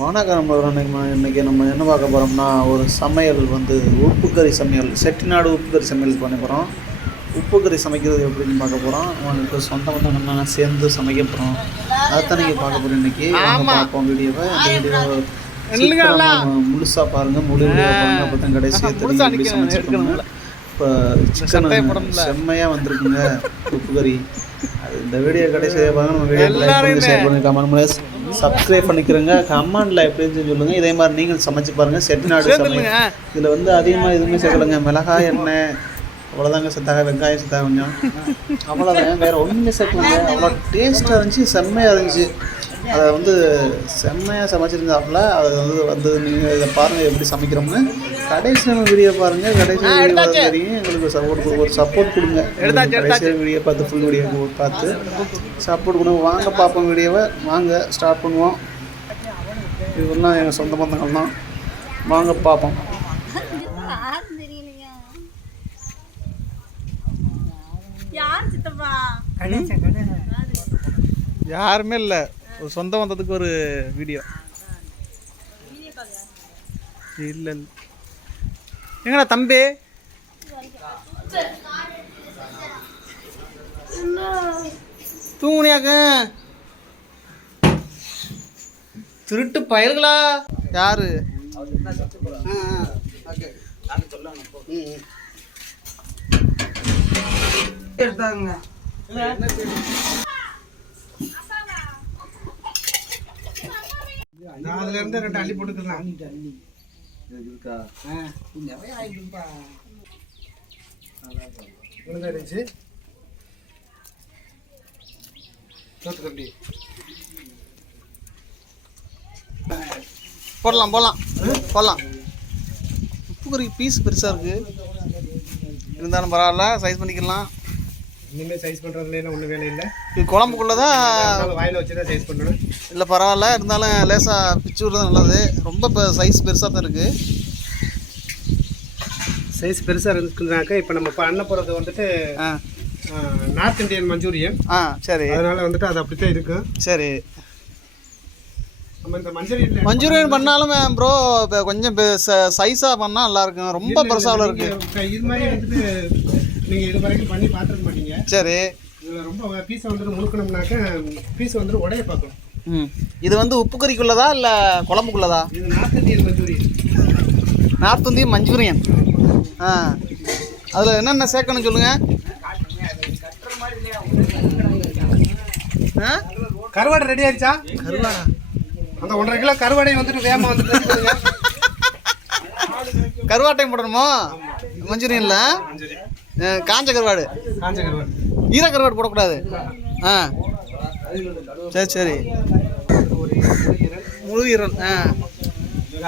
வணக்கம் நண்பர்களே. இன்றைக்கி நம்ம என்ன பார்க்க போகிறோம்னா, ஒரு சமையல் வந்து உப்பு கறி சமையல், செட்டிநாடு உப்பு கறி சமையல் பண்ண போகிறோம். உப்பு கறி சமைக்கிறது எப்படின்னு பார்க்க போகிறோம். இப்போ சொந்த நம்ம சேர்ந்து சமைக்க போகிறோம். அதைத்தான் நீங்கள் பார்க்க போகிறோம் இன்றைக்கி. பார்ப்போம் வீடியோவை. இந்த வீடியோவை முழுசாக பாருங்கள், முழு வீடியோ பாருங்கள். அப்போ தான் கடைசியாக தெரியும் எப்படி சமைச்சிருக்கோம். இப்போ சிக்கன் செம்மையாக வந்திருக்குங்க உப்பு கறி. இந்த வீடியோ கடைசியாக பாருங்கள். நம்ம வீடியோ லைக் பண்ணி ஷேர் பண்ணி கமெண்ட் சப்ஸ்கிரைப் பண்ணிக்கிறேங்க. கமெண்டில் எப்படின்னு சொல்லுங்கள். இதே மாதிரி நீங்கள் சமைச்சு பாருங்கள். செட்டிநாடு சமையல் இதில் வந்து அதிகமாக எதுவுமே சேர்க்கலைங்க. மிளகாய் எண்ணெய் அவ்வளோதாங்க சேர்த்தாங்க. வெங்காயம் சேர்த்தாங்க கொஞ்சம், அவ்வளோதாங்க. வேறு ஒன்றுமே சேர்க்கலங்க. அவ்வளோ டேஸ்ட்டாக இருந்துச்சு, செம்மையாக இருந்துச்சு. அதை வந்து செம்மையாக சமைச்சிருந்தாப்புல. அதை வந்து நீங்கள் இதை பாருங்கள் எப்படி சமைக்கிறோம்னு. கடைசி நம்ம வீடியோ பாருங்கள். கடைசி வீடியோ தெரியும் எங்களுக்கு ஒரு சப்போர்ட் கொடுங்க. கடைசி வீடியோ பார்த்து ஃபுல் வீடியோ பார்த்து சப்போர்ட் கொடுங்க. வாங்க பார்ப்போம் வீடியோவை. வாங்க ஸ்டார்ட் பண்ணுவோம். இதெல்லாம் எங்கள் சொந்த பந்தங்கள் தான். வாங்க பார்ப்போம். யாருமே இல்லை, ஒரு சொந்த வந்ததுக்கு ஒரு வீடியோ. இல்லை எங்கடா தம்பி? தூங்குனியாக்க? திருட்டு பயல்களா? யாரு? எடுத்தாங்க. அதுல இருந்து ரெண்டு அள்ளி போட்டுக்கலாம். போடலாம் போடலாம் போடலாம். உப்பு கறி பீஸ் பெருசாக இருக்குது, இருந்தாலும் பரவாயில்ல, சைஸ் பண்ணிக்கலாம். இனிமேல் சைஸ் பண்ணுறதுல ஒன்றும் வேலை இல்லை. இது குழம்புக்குள்ளே தான் வாயில் வச்சு தான் சைஸ் பண்ணணும். இல்லை பரவாயில்ல, இருந்தாலும் லேசாக பிச்சு விடுறது நல்லது. ரொம்ப இப்போ சைஸ் பெருசாக தான் இருக்குது. சைஸ் பெருசாக இருக்குதுனாக்கா இப்போ நம்ம பண்ண போகிறது வந்துட்டு நார்த் இந்தியன் மஞ்சூரியன். சரி, அதனால் வந்துட்டு அது அப்படி தான் இருக்குது. சரி, நம்ம இந்த மஞ்சூரியன் பண்ணாலும் ப்ரோ இப்போ கொஞ்சம் சைஸாக பண்ணால் நல்லாயிருக்கும். ரொம்ப பெருசாக இருக்குது. இது மாதிரி வந்துட்டு நீங்கள் இது வரைக்கும் பண்ணி பார்த்துருக்க மாட்டீங்க. சரி, இதில் ரொம்ப பீஸை வந்துட்டு முழுக்கணும்னாக்க பீஸை வந்துட்டு உடைய பார்க்கணும். இது வந்து உப்பு கறிக்குள்ளதா இல்லை குழம்புக்குள்ளதா? இது north Indian Manchurian. North Indian Manchurian. அதில் என்னென்ன சேர்க்கணும் சொல்லுங்கள். கருவாடை ரெடி ஆயிடுச்சா? கருவாடா அந்த 1.5 கிலோ கருவாடையும் வந்துட்டு வேகமாக வந்துட்டு கருவாட்டையும் போடணுமோ மஞ்சூரியன்ல? காஞ்ச கருவாடு. காஞ்ச கருவாடு, ஈர கருவாடு போடக்கூடாது. சரி சரி, முழு ஈரல்.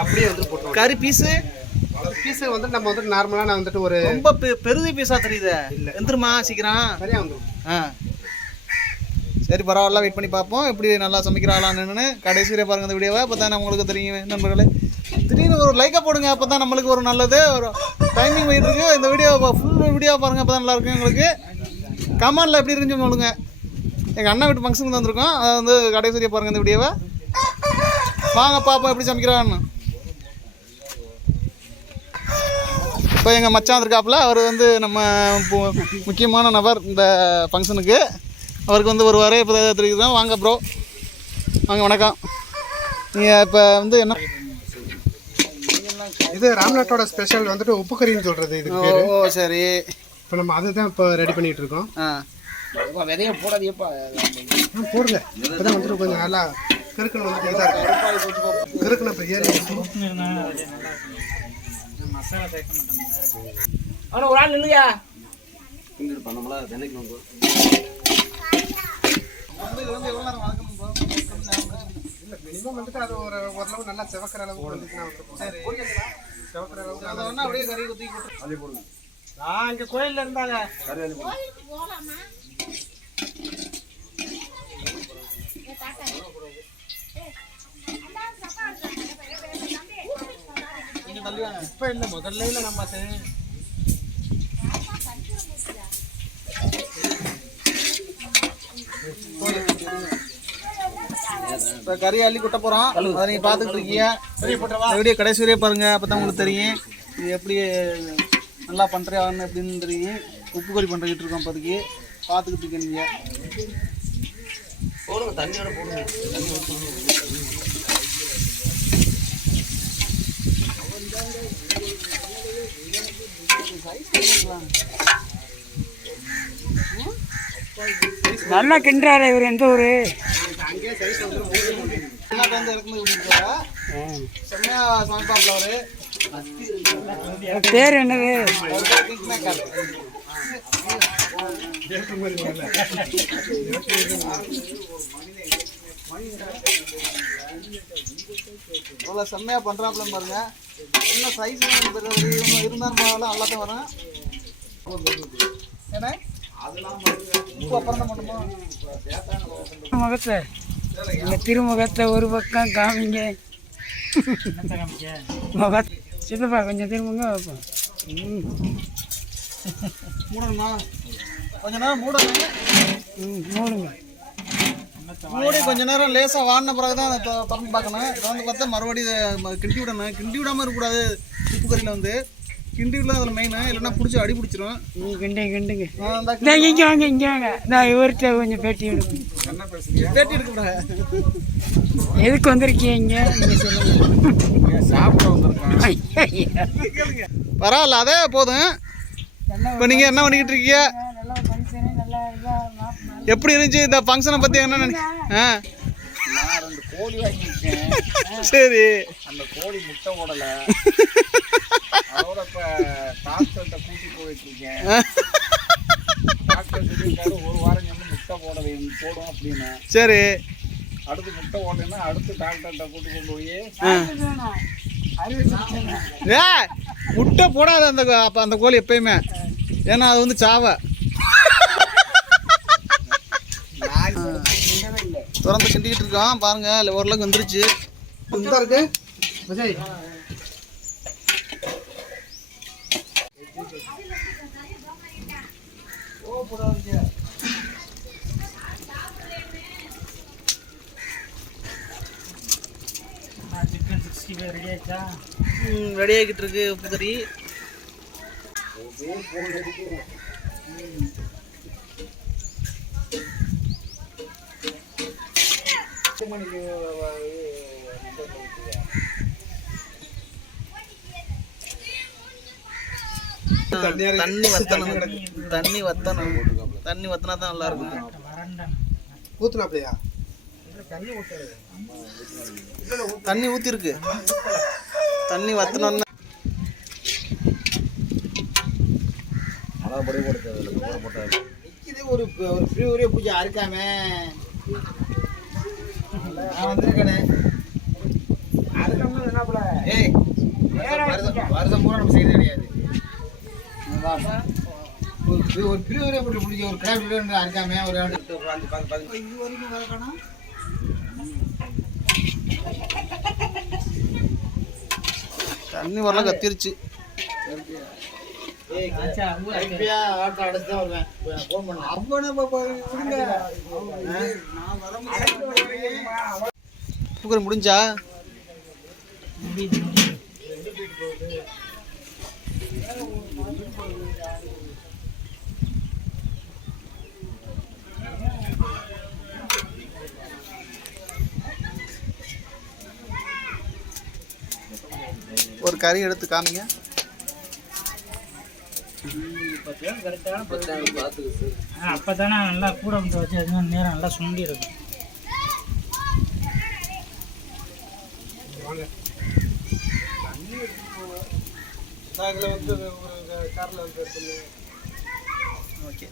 அப்படியே வந்து போட்டு கறி பீஸு வந்துட்டு நம்ம வந்துட்டு நார்மலாக நான் வந்துட்டு ஒரு ரொம்ப பெருதி பீஸாக தெரியுது. இல்லை எந்திரமா சீக்கிரம் சரியாக வந்துடும். சரி பரவாயில்ல, வெயிட் பண்ணி பார்ப்போம் எப்படி நல்லா சமைக்கிறாளான்னு. கடைசியில் பாருங்கள் இந்த வீடியோவை. அப்போ தான் உங்களுக்கு தெரியும் நண்பர்களே. திடீர்னு ஒரு லைக்காக போடுங்க, அப்போ தான் நம்மளுக்கு ஒரு நல்லது. ஒரு டைமிங் போயிட்டு இருக்கு. இந்த வீடியோ ஃபுல் வீடியோ பாருங்கள், அப்போ தான் நல்லாயிருக்கும் உங்களுக்கு. கமெண்டில் எப்படி இருந்துச்சுன்னு சொல்லுங்கள். எங்கள் அண்ணன் வீட்டு ஃபங்க்ஷனுக்கு வந்திருக்கோம், அதை வந்து கடைசியாக பாருங்கள் இந்த வீடியோவை. வாங்க பார்ப்போம் எப்படி சமைக்கிறான்னு. இப்போ எங்கள் மச்சான் இருக்காப்புல, அவர் வந்து நம்ம முக்கியமான நபர் இந்த ஃபங்க்ஷனுக்கு. அவருக்கு வந்து ஒரு வரைய இப்போ தெரிவிக்கிறோம். வாங்க ப்ரோ, வாங்க வணக்கம். நீங்கள் இப்போ வந்து என்ன இது ராம்நாட்டோட ஸ்பெஷல் வந்துட்டு உப்பு கறின்னு சொல்கிறது இது. ஓ சரி, இப்போ நம்ம அதுதான் இப்போ ரெடி பண்ணிகிட்டு இருக்கோம். விதைய போடாதீப்பா, போடுங்க. இப்போ தான் வந்துட்டு கொஞ்சம் நல்லா கிறுக்குன்னு வந்துட்டு இதாக இருக்கும். கிறுக்குன்னு இப்போ ஏறி மசாலா சேர்க்க மாட்டேன். ஆனால் ஒரு ஆள் இல்லையா நம்மளா தினைக்கு வந்து இல்லை மினிமம் வந்துட்டு அது ஓரளவு நல்லா செவக்கிற அளவுக்கு வந்துச்சுன்னா வந்துருக்கும். சரி, செவக்கிற அளவுக்கு அதை ஒன்றா அப்படியே கறி ஊற்றி அள்ளி போடுங்க. இங்கே கோயிலில் இருந்தாங்க கறி அள்ளி போடுங்க. இப்போ இல்லை, முதல்ல இல்லை நம்ம இப்போ கறி அள்ளி கொட்ட போகிறோம். அதை நீங்கள் பார்த்துக்கிட்டு இருக்கீங்க. இந்த வீடியோ கடைசி வரையே பாருங்கள், அப்போ தான் உங்களுக்கு தெரியும் இது எப்படி நல்லா பண்ணுறான்னு எப்படின்னு தெரியும். உப்பு கறி பண்ணுறக்கிட்டு இருக்கோம், இப்போதைக்கு பார்த்துக்கிட்டு இருக்கீங்க நீங்கள். போடுங்க தண்ணியோட போடுங்க. நல்லா கிண்டுறாரு இவர். எந்த ஊரு? பேர் என்னது? இவ்வளோ செம்மையாக பண்ணுறாப்புல பாருங்க. என்ன சைஸ் இருந்தாலும் பரவாயில்ல, நல்லா தான் வரும். ஏன்னா உப்பு அப்புறம் தான் பண்ணுமா? முகத்தை இந்த திருமுகத்தை ஒரு பக்கம் காமிங்க. முக சித்தப்பா கொஞ்சம் திரும்புங்க வைப்போம். மூடணுமா? கொஞ்ச நேரம் மூடணும். மூடுங்க. மூடி கொஞ்ச நேரம் லேசாக வாடின பிறகு தான் திறந்து பார்க்கணும். திறந்து பார்த்தா மறுபடியும் கிண்டி விடணும். கிண்டி விடாமல் இருக்கக்கூடாது. உப்பு கறியில் வந்து கிண்டி விடலாம், அதில் மெயின். இல்லைன்னா பிடிச்சி அடி பிடிச்சிரும். கிண்டுங்க. இங்கே வாங்க, இங்கே வாங்க. நான் இவர்கிட்ட கொஞ்சம் பேட்டி எடுப்பேன். பேட்டி எடுக்கக்கூடாது. எதுக்கு வந்திருக்கீங்க நீங்கள் சொல்லுங்க. சாப்பிட வந்திருக்கேன். பரவாயில்ல, அதே போதும். இப்போ நீங்கள் என்ன பண்ணிக்கிட்டு இருக்கீங்க? எப்படி இருந்துச்சு இந்த ஃபங்க்ஷனை பற்றி என்ன நினைக்கிறீங்க? நான் 2 கோழி வாங்கியிருக்கேன். சரி. அந்த கோழி முட்டை போடலை. அதோட இப்போ டாக்டர்கிட்ட கூட்டி போயிட்டு இருக்கேன். டாக்டர் சொல்லியிருக்காரு 1 வாரம் வந்து முட்டை போடும் அப்படின்னு. சரி. அடுத்து முட்டை போடலைன்னா அடுத்து டாக்டர்கிட்ட கூட்டி கொண்டு போய் முட்டை போடாது அந்த அப்போ அந்த கோழி எப்பயுமே. ஏன்னா அது வந்து சாவை திறந்து கிண்டிக்கிட்டு இருக்கோம். பாருங்க ஓரளவுக்கு வந்துருச்சு. இருக்கு விஜய். ரெடி ஆகிட்டு இருக்கு உப்பு கறி. தண்ணி வத்தனா தான் நல்லா இருக்கும். ஊத்துனாப்லையா? தண்ணி ஊத்திருக்கு. தண்ணி வத்தணும். ஒரு ஒரு பூஜை அறுக்காம வருஷம் பூரா நம்ம செய்யறது கிடையாது. ஒரு பிரிவுரை போட்டு பிடிச்ச ஒரு கிராஃப்ட் அறுக்காம ஒரு இது வரைக்கும் வரக்கணும். தண்ணி வரலாம் கத்திருச்சு. முடிஞ்சா ஒரு கறி எடுத்து காமிங்க. அப்பதானே நல்லா கூட வந்து வச்சு அது நேரம் நல்லா சுண்டி இருக்கும். ஓகே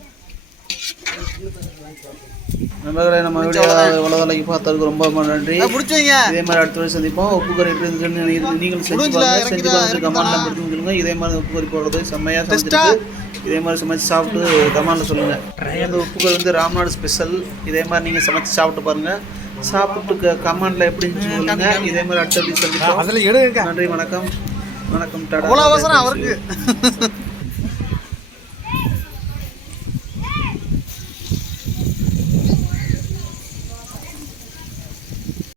நண்பர்களே, நம்ம வீடியோ உலகலைக்கு பார்த்ததுக்கு ரொம்ப நன்றி. இதே மாதிரி அடுத்த வரை சந்திப்போம். உப்பு கறி எப்படி இருந்துச்சுன்னு நீங்களும் செஞ்சு பார்த்து கமெண்ட்ல படுத்து சொல்லுங்க. இதே மாதிரி உப்பு கறி போடுறது செம்மையாக சமைச்சிட்டு இதே மாதிரி சமைச்சு சாப்பிட்டு கமெண்ட்ல சொல்லுங்கள். இந்த உப்பு கறி வந்து ராம்நாடு ஸ்பெஷல். இதே மாதிரி நீங்கள் சமைச்சு சாப்பிட்டு பாருங்கள். சாப்பிட்டு கமெண்ட்ல எப்படின்னு சொல்லுங்க. இதே மாதிரி அடுத்த சந்திப்போம். நன்றி, வணக்கம். டாடா. அவருக்கு